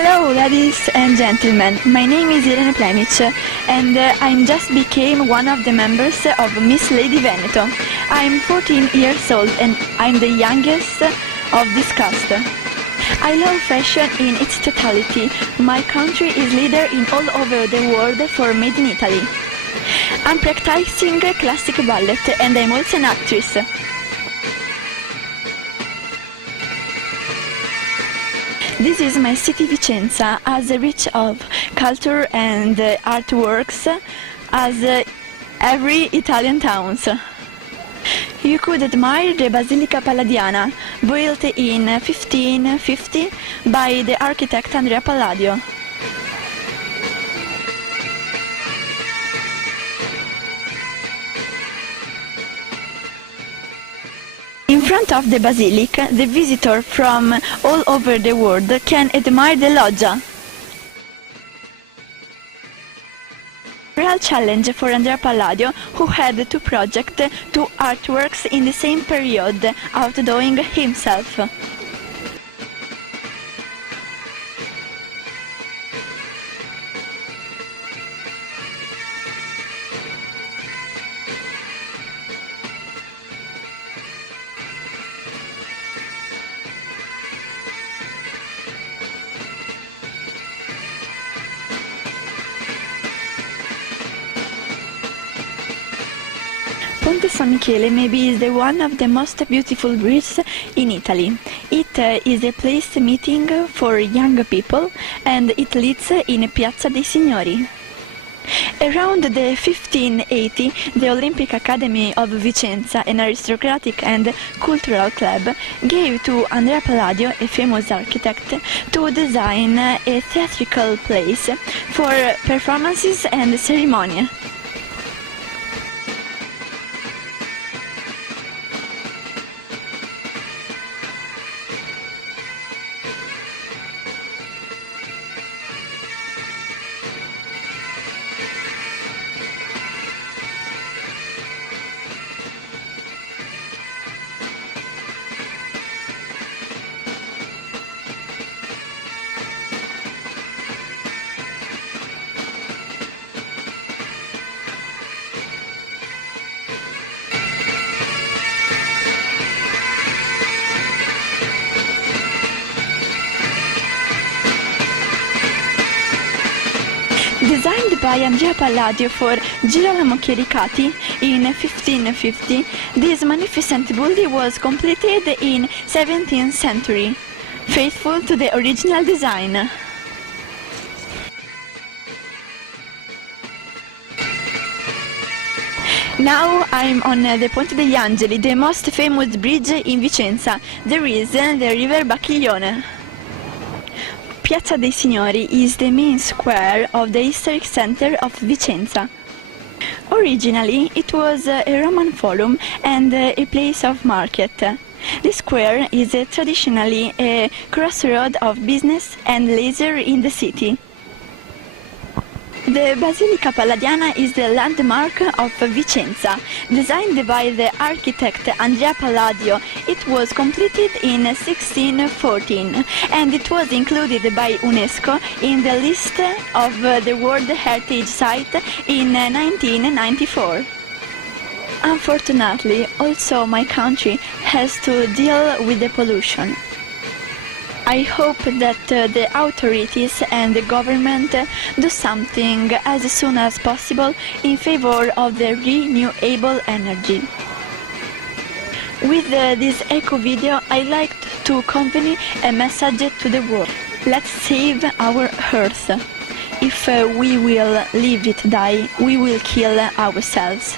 Hello, ladies and gentlemen. My name is Irene Plemic, and I just became one of the members of Miss Lady Veneto. I'm 14 years old, and I'm the youngest of this cast. I love fashion in its totality. My country is leader in all over the world for Made in Italy. I'm practicing classic ballet, and I'm also an actress. This is my city Vicenza, as rich of culture and artworks as every Italian towns. You could admire the Basilica Palladiana, built in 1550 by the architect Andrea Palladio. In front of the basilica, the visitor from all over the world can admire the loggia. Real challenge for Andrea Palladio, who had to project two artworks in the same period, outdoing himself. Ponte San Michele maybe is one of the most beautiful bridges in Italy. It is a place meeting for young people, and it leads in Piazza dei Signori. Around the 1580, the Olympic Academy of Vicenza, an aristocratic and cultural club, gave to Andrea Palladio, a famous architect, to design a theatrical place for performances and ceremony. Designed by Andrea Palladio for Girolamo Chiericati in 1550, this magnificent building was completed in 17th century, faithful to the original design. Now I'm on the Ponte degli Angeli, the most famous bridge in Vicenza. There is the river Bacchiglione. Piazza dei Signori is the main square of the historic center of Vicenza. Originally, it was a Roman forum and a place of market. The square is traditionally a crossroad of business and leisure in the city. The Basilica Palladiana is the landmark of Vicenza. Designed by the architect Andrea Palladio, it was completed in 1614 and it was included by UNESCO in the list of the World Heritage Site in 1994. Unfortunately, also my country has to deal with the pollution. I hope that the authorities and the government do something as soon as possible in favor of the renewable energy. With this eco video, I like to convey a message to the world. Let's save our Earth. If we will leave it die, we will kill ourselves.